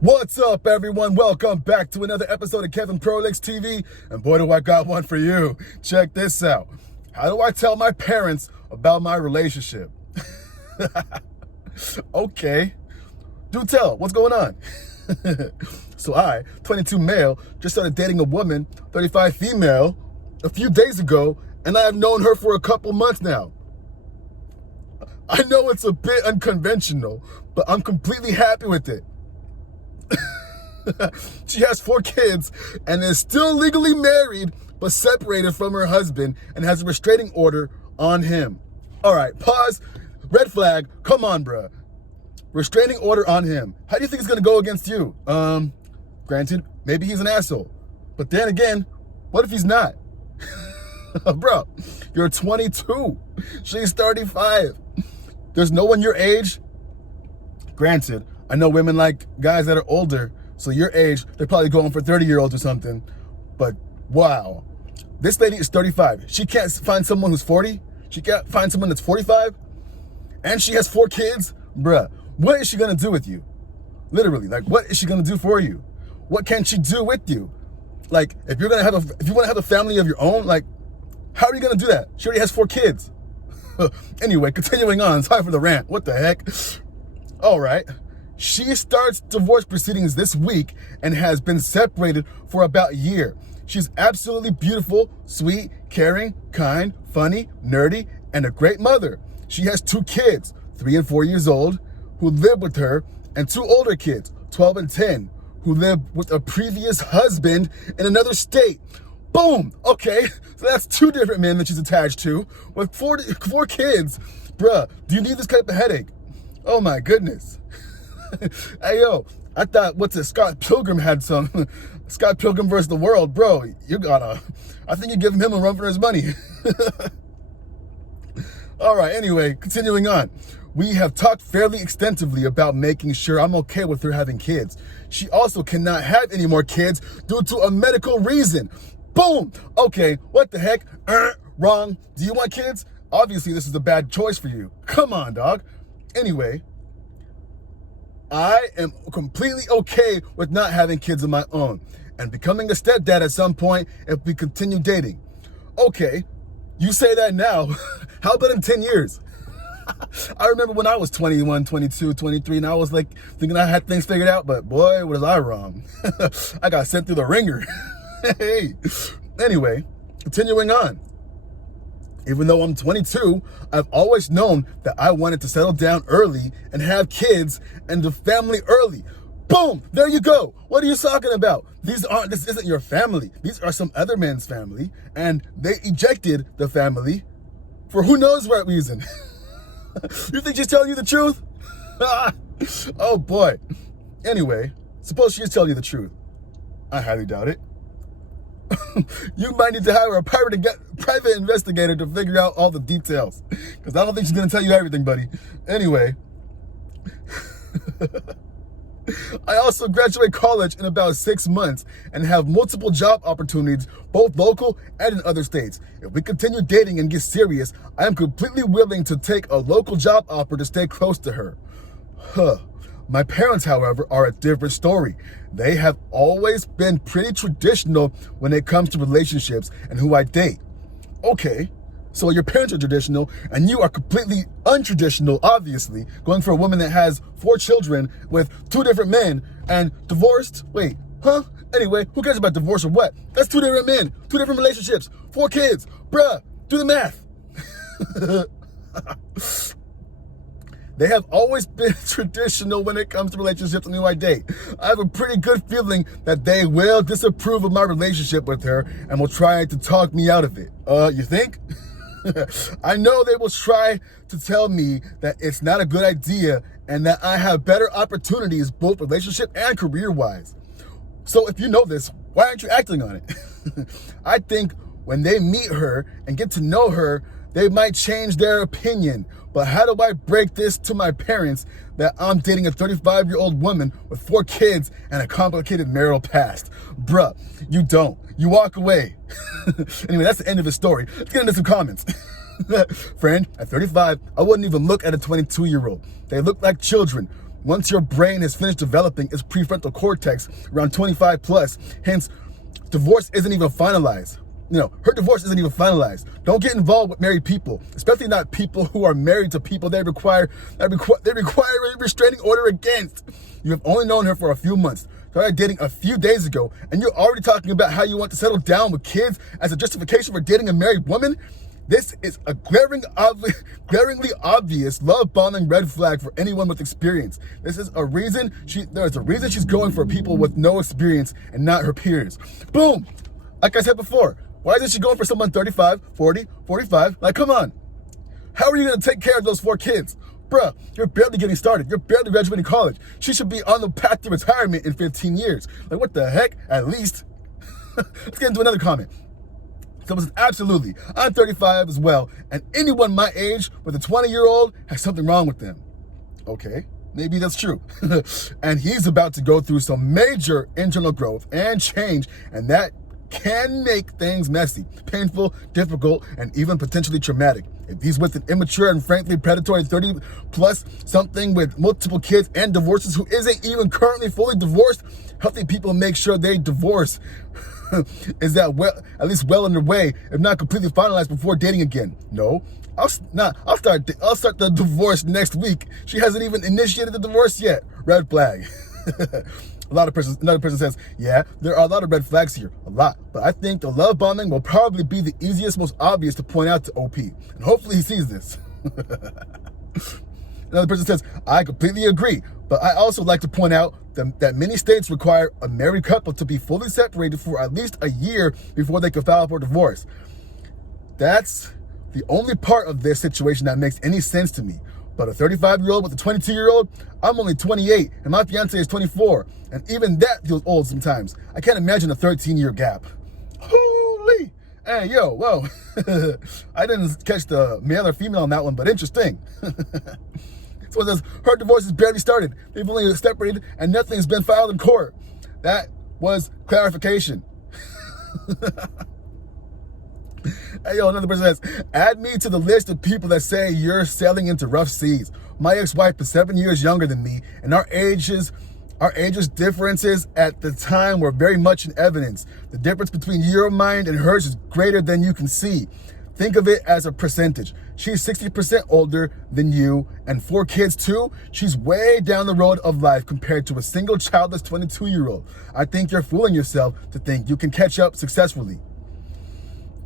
What's up, everyone? Welcome back to another episode of Kevin Prolix TV. And boy, do I got one for you. Check this out. How do I tell my parents about my relationship? Okay. Do tell. What's going on? So I, 22 male, just started dating a woman, 35 female, a few days ago, and I have known her for a couple months now. I know it's a bit unconventional, but I'm completely happy with it. She has 4 kids and is still legally married, but separated from her husband and has a restraining order on him. All right, pause. Red flag. Come on, bruh. Restraining order on him. How do you think it's going to go against you? Granted, maybe he's an asshole. But then again, what if he's not? Bro, you're 22. She's 35. There's no one your age. Granted, I know women like guys that are older, so your age, they're probably going for 30-year-olds or something. But wow, this lady is 35. She can't find someone who's 40. She can't find someone that's 45. And she has 4 kids. Bruh, what is she gonna do with you? Literally, like, what is she gonna do for you? What can she do with you? Like, if you want to have a family of your own, like, how are you gonna do that? She already has 4 kids. Anyway, continuing on. Sorry for the rant. What the heck? All right. She starts divorce proceedings this week and has been separated for about a year. She's absolutely beautiful, sweet, caring, kind, funny, nerdy, and a great mother. She has 2 kids, 3 and 4 years old, who live with her, and 2 older kids, 12 and 10, who live with a previous husband in another state. Boom! Okay, so that's 2 different men that she's attached to with 4 kids. Bruh, do you need this type of headache? Oh my goodness. Hey, yo, I thought, Scott Pilgrim had some. Scott Pilgrim versus the world. Bro, I think you're giving him a run for his money. All right, anyway, continuing on. We have talked fairly extensively about making sure I'm okay with her having kids. She also cannot have any more kids due to a medical reason. Boom! Okay, what the heck? Wrong. Do you want kids? Obviously, this is a bad choice for you. Come on, dog. Anyway, I am completely okay with not having kids of my own and becoming a stepdad at some point if we continue dating. Okay, you say that now. How about in 10 years? I remember when I was 21, 22, 23, and I was like thinking I had things figured out, but boy, was I wrong. I got sent through the ringer. Hey, anyway, continuing on. Even though I'm 22, I've always known that I wanted to settle down early and have kids and the family early. Boom! There you go. What are you talking about? This isn't your family. These are some other men's family, and they ejected the family for who knows what reason. You think she's telling you the truth? Oh boy. Anyway, suppose she is telling you the truth. I highly doubt it. You might need to hire a private investigator to figure out all the details, because I don't think she's going to tell you everything, buddy. Anyway, I also graduate college in about 6 months and have multiple job opportunities, both local and in other states. If we continue dating and get serious, I am completely willing to take a local job offer to stay close to her. My parents, however, are a different story. They have always been pretty traditional when it comes to relationships and who I date. Okay, so your parents are traditional and you are completely untraditional, obviously, going for a woman that has 4 children with 2 different men and divorced. Wait, huh? Anyway, who cares about divorce or what? That's 2 different men, 2 different relationships, 4 kids. Bruh, do the math. They have always been traditional when it comes to relationships and who I date. I have a pretty good feeling that they will disapprove of my relationship with her and will try to talk me out of it. You think? I know they will try to tell me that it's not a good idea and that I have better opportunities both relationship and career-wise. So if you know this, why aren't you acting on it? I think when they meet her and get to know her, they might change their opinion. But how do I break this to my parents that I'm dating a 35-year-old woman with 4 kids and a complicated marital past? Bruh, you don't. You walk away. Anyway, that's the end of the story. Let's get into some comments. Friend, at 35, I wouldn't even look at a 22-year-old. They look like children. once your brain has finished developing its prefrontal cortex around 25 plus. Hence, divorce isn't even finalized. Her divorce isn't even finalized. Don't get involved with married people, especially not people who are married to people they require a restraining order against. You have only known her for a few months, started dating a few days ago, and you're already talking about how you want to settle down with kids as a justification for dating a married woman? This is a glaringly obvious love bombing red flag for anyone with experience. There's a reason she's going for people with no experience and not her peers. Boom! Like I said before, why isn't she going for someone 35, 40, 45? Like, come on. How are you going to take care of those 4 kids? Bruh, you're barely getting started. You're barely graduating college. She should be on the path to retirement in 15 years. Like, what the heck? At least. Let's get into another comment. Someone says, absolutely. I'm 35 as well, and anyone my age with a 20-year-old has something wrong with them. Okay, maybe that's true. And he's about to go through some major internal growth and change, and that can make things messy, painful, difficult, and even potentially traumatic. If he's with an immature and frankly predatory 30 plus something with multiple kids and divorces who isn't even currently fully divorced, healthy people make sure they divorce is that at least well underway, if not completely finalized before dating again. No, I'll start the divorce next week. She hasn't even initiated the divorce yet. Red flag. Another person says, yeah, there are a lot of red flags here, a lot. But I think the love bombing will probably be the easiest, most obvious to point out to OP. And hopefully he sees this. Another person says, I completely agree. But I also like to point out that many states require a married couple to be fully separated for at least a year before they can file for divorce. That's the only part of this situation that makes any sense to me. But a 35-year-old with a 22-year-old, I'm only 28 and my fiance is 24. And even that feels old sometimes. I can't imagine a 13-year gap. Holy! Hey, yo, whoa. I didn't catch the male or female on that one, but interesting. So it says, her divorce is barely started. They've only separated and nothing's been filed in court. That was clarification. Hey, yo, another person says, add me to the list of people that say you're sailing into rough seas. My ex-wife is 7 years younger than me, and our ages differences at the time were very much in evidence. The difference between your mind and hers is greater than you can see. Think of it as a percentage. She's 60% older than you and 4 kids too. She's way down the road of life compared to a single childless 22-year-old. I think you're fooling yourself to think you can catch up successfully.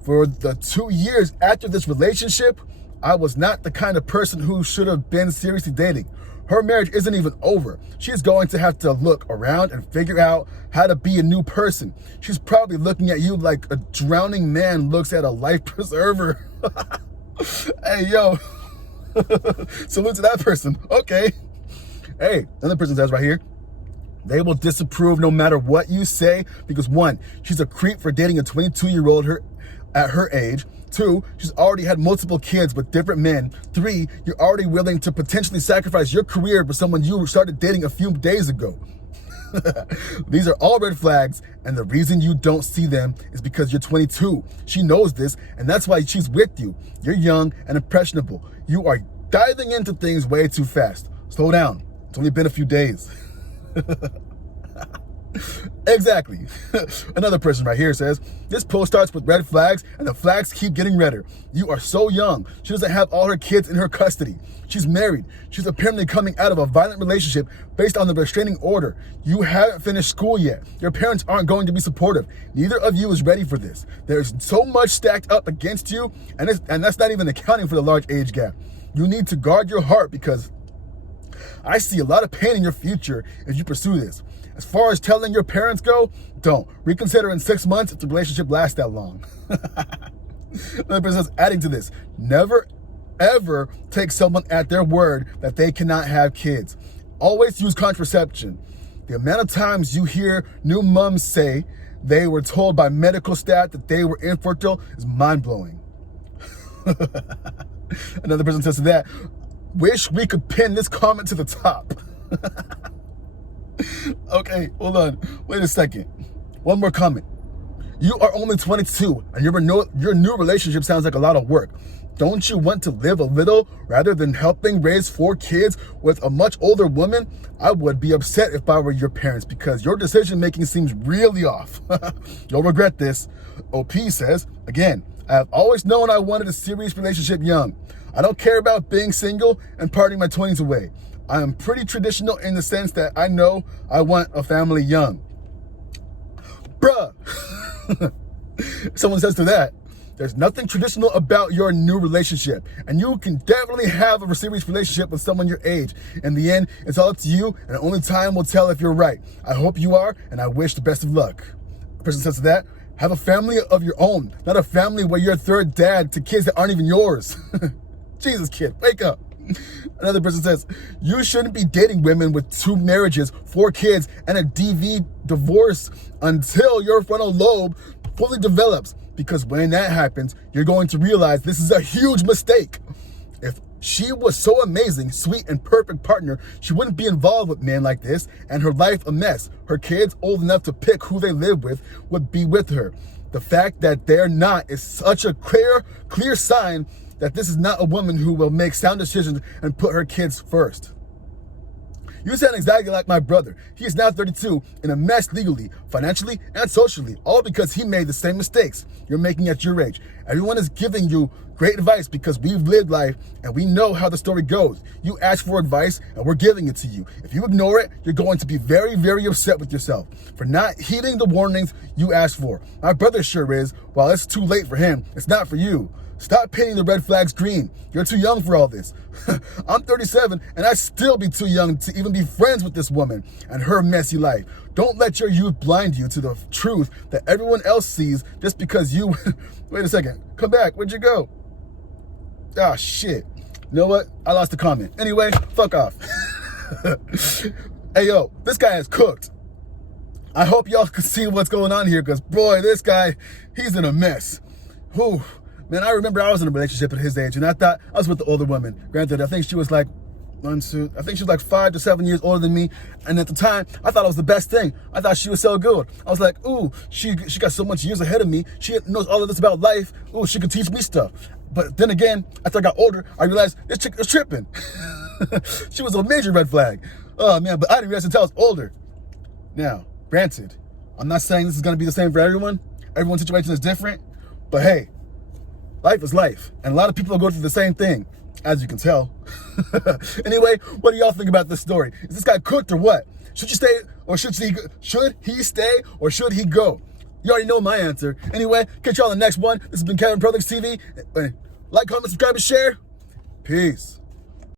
For the 2 years after this relationship, I was not the kind of person who should have been seriously dating. Her marriage isn't even over. She's going to have to look around and figure out how to be a new person. She's probably looking at you like a drowning man looks at a life preserver. Hey, yo. Salute to that person. Okay. Hey, another person says right here, they will disapprove no matter what you say because 1, she's a creep for dating a 22-year-old at her age. 2, she's already had multiple kids with different men. 3, you're already willing to potentially sacrifice your career for someone you started dating a few days ago. These are all red flags, and the reason you don't see them is because you're 22. She knows this, and that's why she's with you. You're young and impressionable. You are diving into things way too fast. Slow down. It's only been a few days. Exactly. Another person right here says, this post starts with red flags and the flags keep getting redder. You are so young. She doesn't have all her kids in her custody. She's married. She's apparently coming out of a violent relationship based on the restraining order. You haven't finished school yet. Your parents aren't going to be supportive. Neither of you is ready for this. There's so much stacked up against you, and that's not even accounting for the large age gap. You need to guard your heart because I see a lot of pain in your future if you pursue this. As far as telling your parents go, don't. Reconsider in 6 months if the relationship lasts that long. Another person says, adding to this, never ever take someone at their word that they cannot have kids. Always use contraception. The amount of times you hear new moms say they were told by medical staff that they were infertile is mind-blowing. Another person says to that, wish we could pin this comment to the top. Okay, hold on. Wait a second. One more comment. You are only 22 and your new relationship sounds like a lot of work. Don't you want to live a little rather than helping raise 4 kids with a much older woman? I would be upset if I were your parents because your decision making seems really off. You'll regret this. OP says, again, I have always known I wanted a serious relationship young. I don't care about being single and partying my 20s away. I am pretty traditional in the sense that I know I want a family young. Bruh. Someone says to that, there's nothing traditional about your new relationship, and you can definitely have a serious relationship with someone your age. In the end, it's all up to you, and only time will tell if you're right. I hope you are, and I wish the best of luck. The person says to that, have a family of your own, not a family where you're a third dad to kids that aren't even yours. Jesus, kid, wake up. Another person says, you shouldn't be dating women with 2 marriages, 4 kids, and a DV divorce until your frontal lobe fully develops. Because when that happens, you're going to realize this is a huge mistake. If she was so amazing, sweet, and perfect partner, she wouldn't be involved with men like this, and her life a mess. Her kids, old enough to pick who they live with, would be with her. The fact that they're not is such a clear sign that this is not a woman who will make sound decisions and put her kids first. You sound exactly like my brother. He is now 32, in a mess legally, financially, and socially, all because he made the same mistakes you're making at your age. Everyone is giving you great advice because we've lived life and we know how the story goes. You ask for advice and we're giving it to you. If you ignore it, you're going to be very, very upset with yourself for not heeding the warnings you asked for. My brother sure is. While it's too late for him, it's not for you. Stop painting the red flags green. You're too young for all this. I'm 37 and I'd still be too young to even be friends with this woman and her messy life. Don't let your youth blind you to the truth that everyone else sees just because you... Wait a second. Come back. Where'd you go? Ah, shit. You know what? I lost the comment. Anyway, fuck off. Hey, yo, this guy is cooked. I hope y'all can see what's going on here because, boy, this guy, he's in a mess. Whew. Man, I remember I was in a relationship at his age, and I thought I was with the older woman. Granted, I think she was like 5 to 7 years older than me. And at the time, I thought it was the best thing. I thought she was so good. I was like, ooh, she got so much years ahead of me. She knows all of this about life. Ooh, she could teach me stuff. But then again, after I got older, I realized this chick was tripping. She was a major red flag. Oh, man, but I didn't realize until I was older. Now, granted, I'm not saying this is going to be the same for everyone. Everyone's situation is different. But hey, life is life, and a lot of people are going through the same thing, as you can tell. Anyway, what do y'all think about this story? Is this guy cooked or what? Should you stay, or should he stay, or should he go? You already know my answer. Anyway, catch y'all on the next one. This has been Kevin Prolix TV. Like, comment, subscribe, and share. Peace.